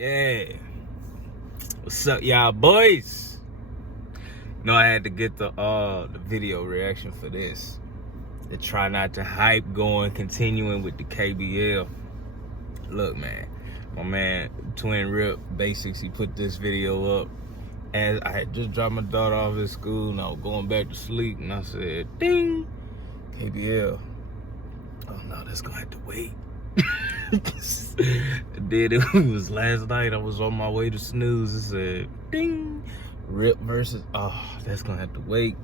Yeah. What's up, y'all boys? No, I had to get the video reaction for this. To try not to hype going, continuing with the KBL. Look, man. My man, Twin Rip Basics, he put this video up. As I had just dropped my daughter off at school and I was going back to sleep, and I said, ding, KBL. Oh no, that's gonna have to wait. Then it was last night, I was on my way to snooze. It said, ding, Rip versus, oh, that's gonna have to wait.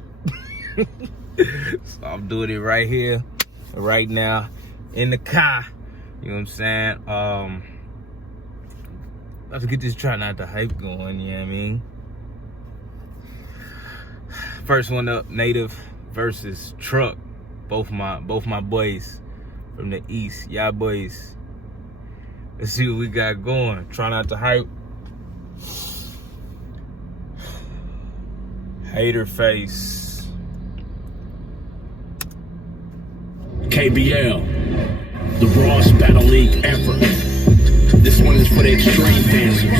So I'm doing it right here, right now, in the car. You know what I'm saying? Let's get this try not to hype going, you know what I mean? First one up, Native versus Truck. Both my boys from the East. Y'all boys. Let's see what we got going. Try not to hype. Hater face. KBL, the rawest battle league ever. This one is for the extreme dancers.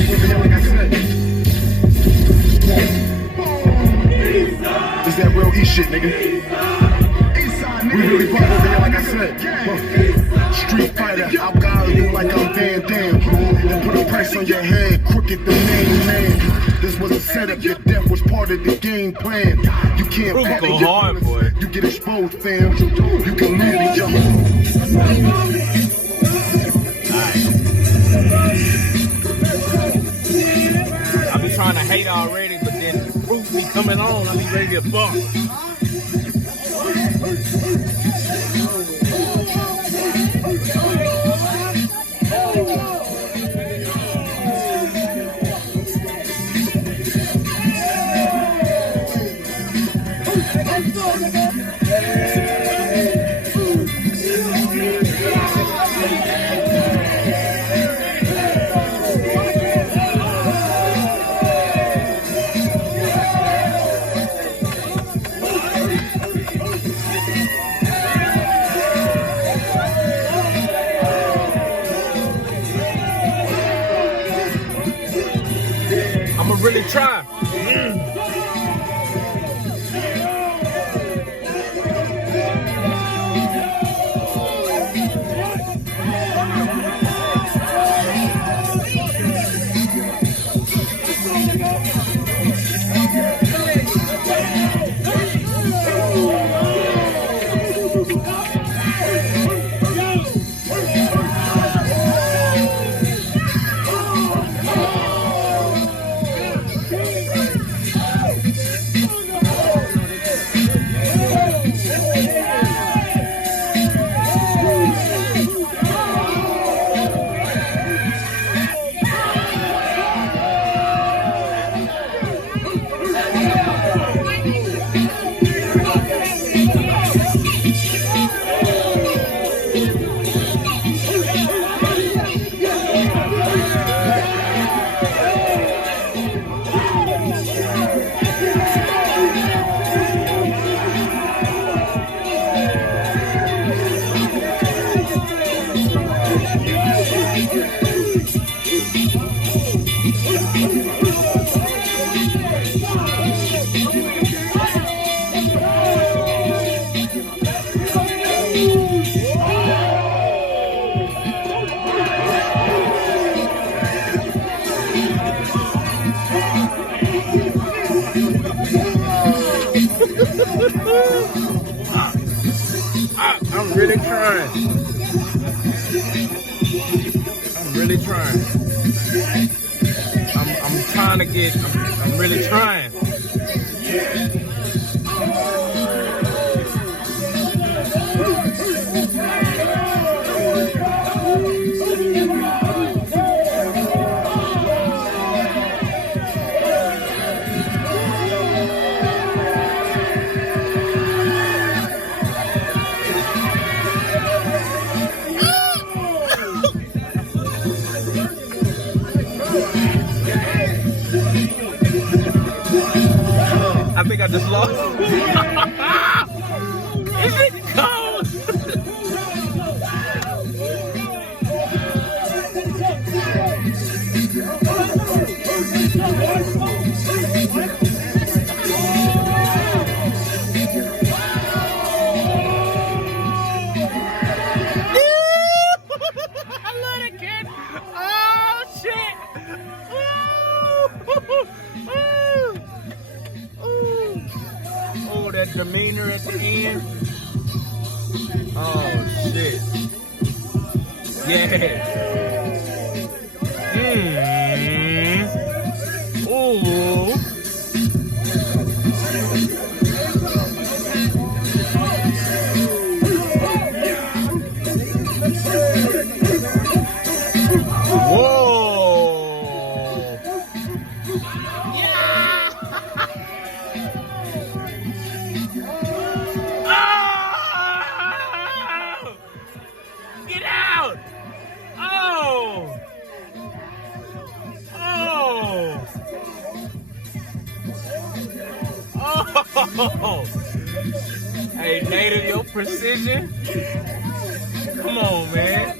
It's that real East shit, nigga. We really fuck over here, like I said. Street fighter, I'll guile you like I'm Van Damme. Put a price on your head, crooked the main man. This was a setup, your death was part of the game plan. You can't fuck with your hard, boy. You get exposed, fam. You can really jump. I be trying to hate already, but then the proof be coming on. I be ready to bump. I'ma really try. I'm really trying. I'm really trying. I'm trying to get, I'm really trying. I think I just lost. Is it cold? demeanor at the end. Oh shit. Yeah. Ooh. Oh, hey, Native, your precision. Come on, man.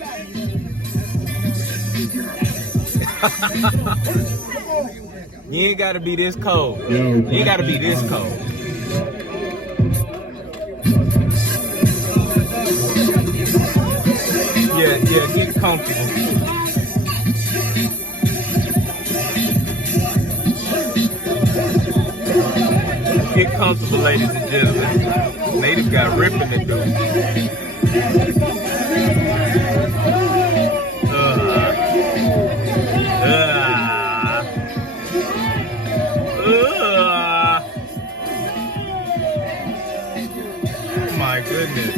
You ain't gotta be this cold. You ain't gotta be this cold. Yeah, get comfortable. Get comfortable, ladies and gentlemen. Native got ripping to do. My goodness.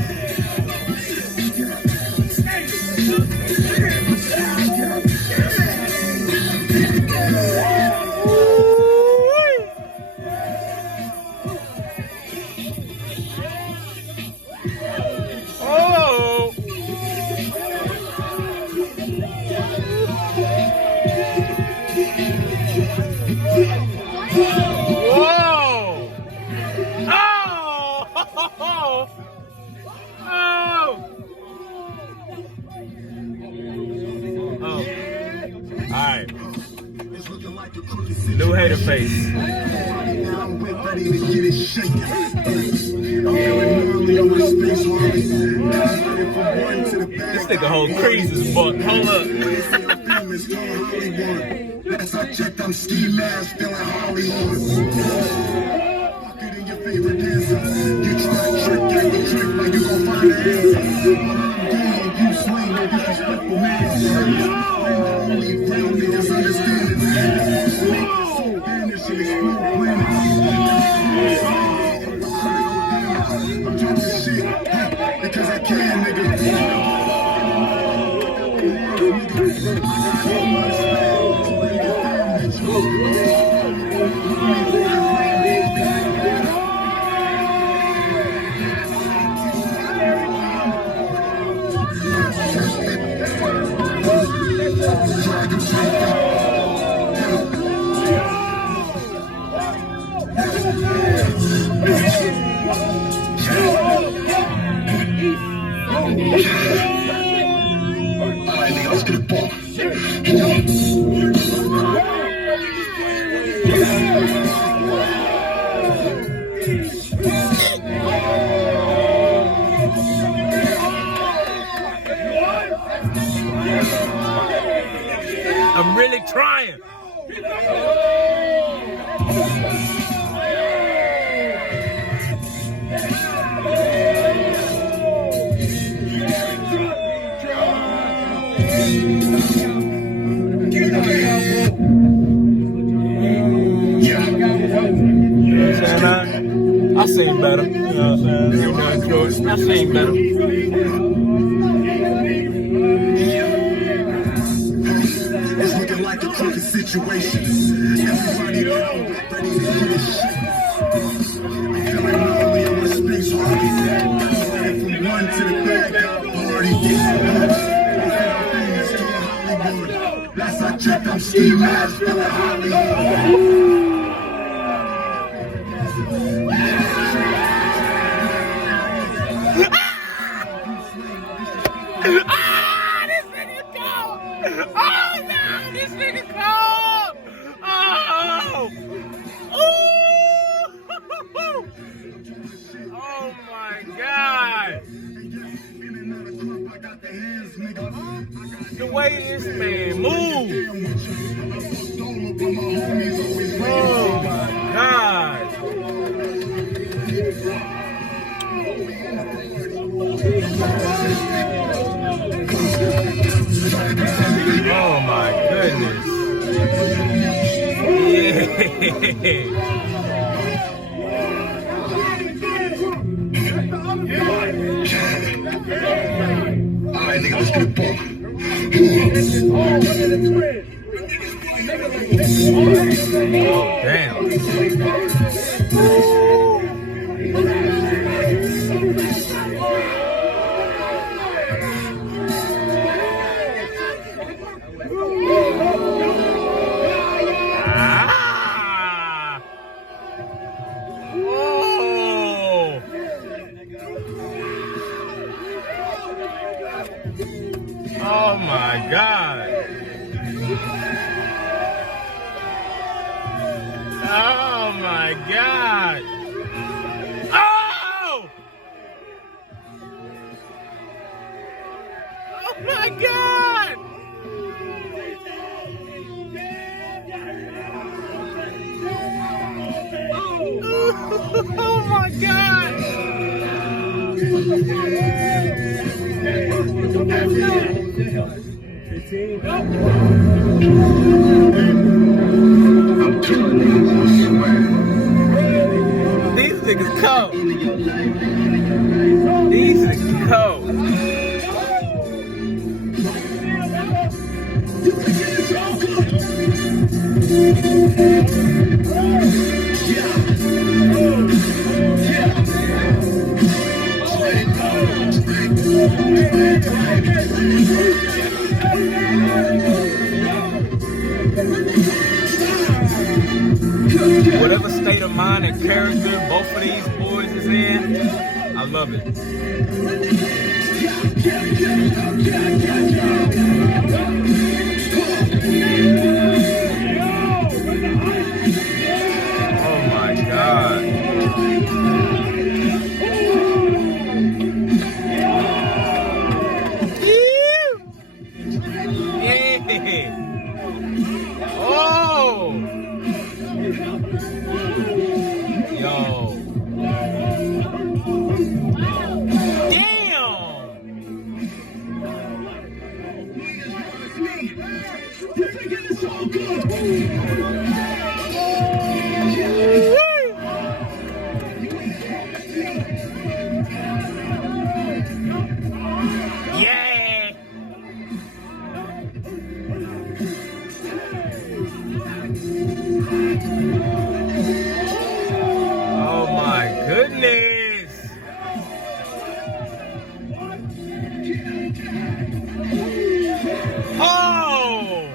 Alright. New hater face. This nigga whole crease is buck. Hold up. Last I checked, I'm ski mask, feeling Hollywood. Fucking in your favorite dancer. You try to trick, get the trick, like you gon' find an answer. You swing, no disrespectful man. Only real niggas understand it. Spanish and explode planets. I'm talking shit because I can, nigga. Let's get a ball. I'm really trying. I seen better. You know what I'm saying? I seen better. It's looking like a crooked situation. Everybody ready to get this shit. I'm feeling lonely on my space party. From one to the third, party Hollywood. Last I checked, I'm ski mask, feeling Hollywood. This nigga cold! Oh no, this nigga cold! Oh! Ooh! Oh my God! The way this man moves! Oh my God! Oh my goodness. Yeah. Alright, nigga, let's get ball. Oh, damn. Ah! Whoa! Oh my God. Oh my God. Oh! Oh my God. Oh my God. These niggas cold. These niggas cold. Whatever state of mind and character both of these boys is in, I love it. Oh my God. Yeah. Oh. Yo. Yeah. Oh my goodness. Oh.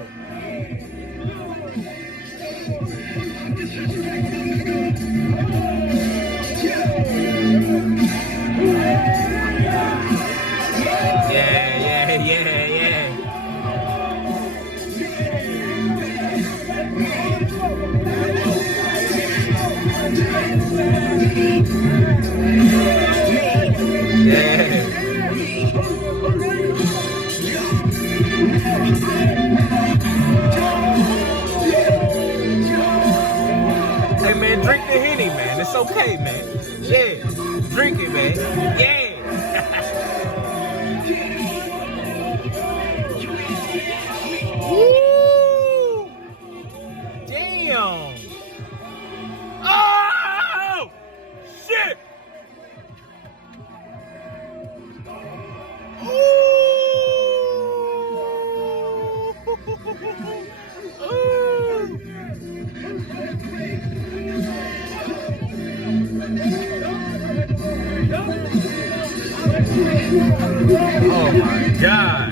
Hey man, drink the Henny, man. It's okay, man. Yeah, drink it, man. Yeah. Woo! Damn. Oh! Shit! Ooh! Ooh! Oh my God.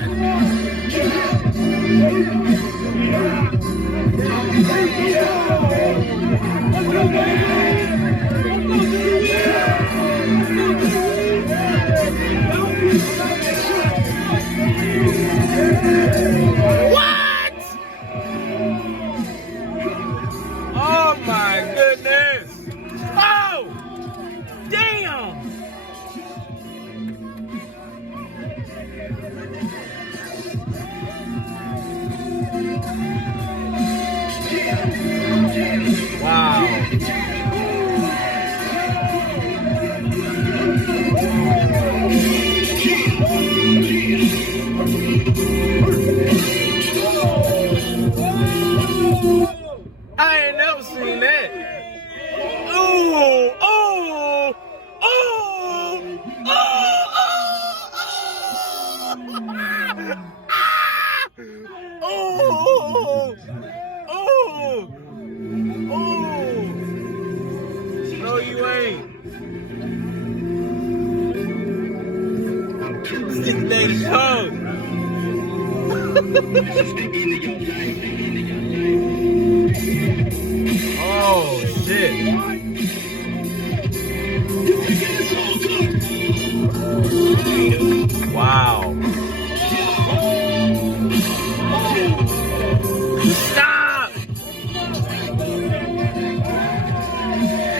What? Oh my goodness. Oh! Damn! never seen that. Ooh, oh, oh, oh, oh, oh, oh, oh. No, you ain't. Stick that tongue. Oh shit. Wow. Stop!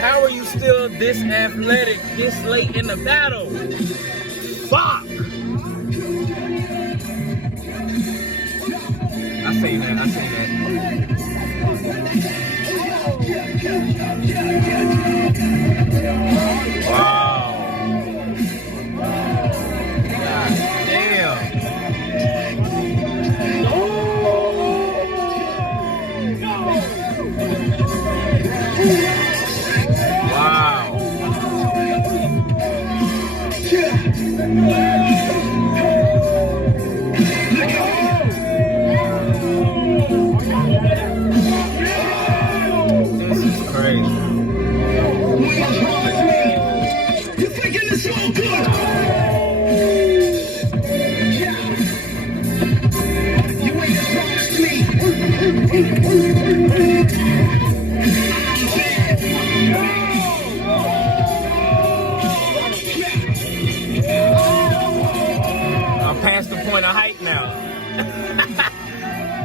How are you still this athletic this late in the battle? Fuck! I seen that. Wow. God damn. Wow. This is crazy. You're thinking it's all good. You ain't promised me. I'm past the point of height now.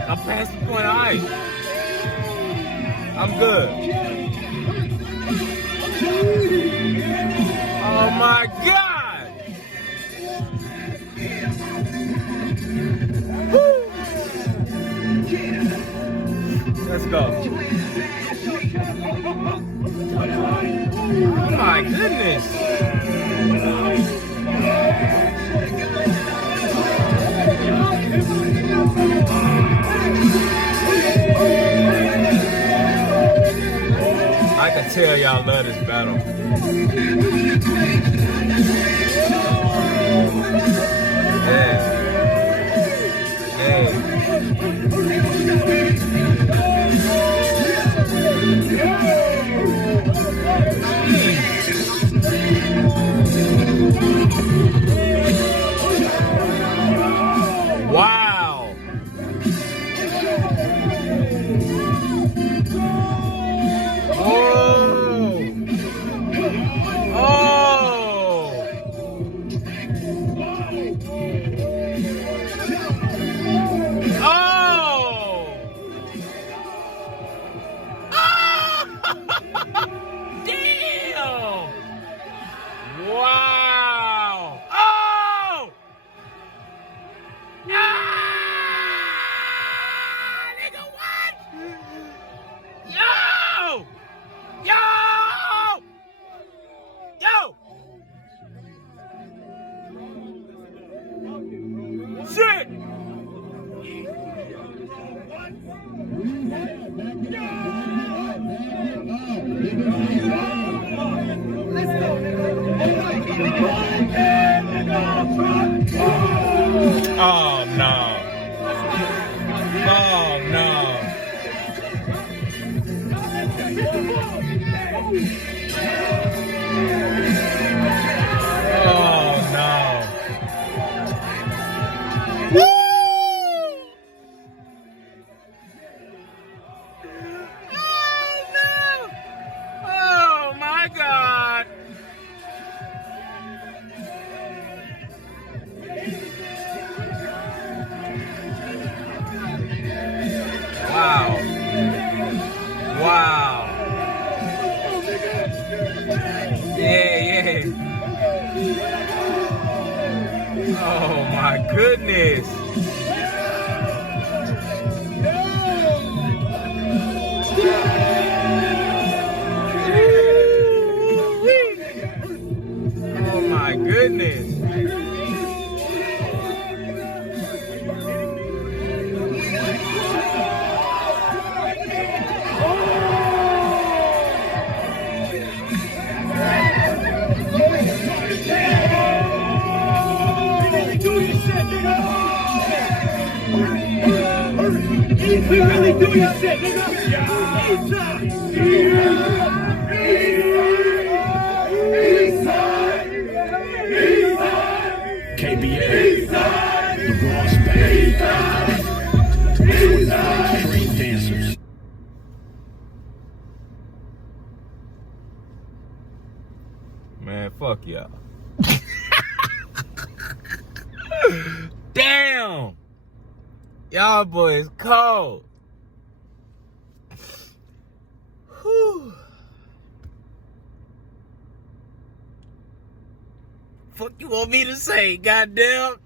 I'm past the point of height. I'm good. Oh my God! Woo. Let's go. Oh my goodness! I can tell y'all love this battle. Yeah. Wow. Wow! Oh! Ah! Nigga, what? Yo! Yo! Yo! Shit! Oh no. Oh no. Oh no. Woo! Oh no. Oh my God. Wow. Wow. Yeah. Oh my goodness. Oh my goodness. Give me that shit, nigga. KBL, the Ross Battle League. Extreme dancers. Man, fuck y'all. Damn. Y'all boys cold. Whew. Fuck you want me to say, goddamn?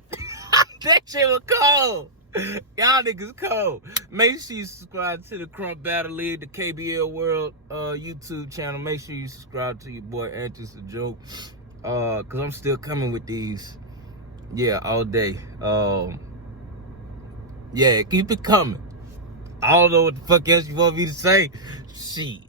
That shit was cold. Y'all niggas cold. Make sure you subscribe to the Krump Battle League, the KBL World YouTube channel. Make sure you subscribe to your boy Ain't Just a Joke. Cause I'm still coming with these. Yeah, all day. Yeah, keep it coming. I don't know what the fuck else you want me to say. Shit.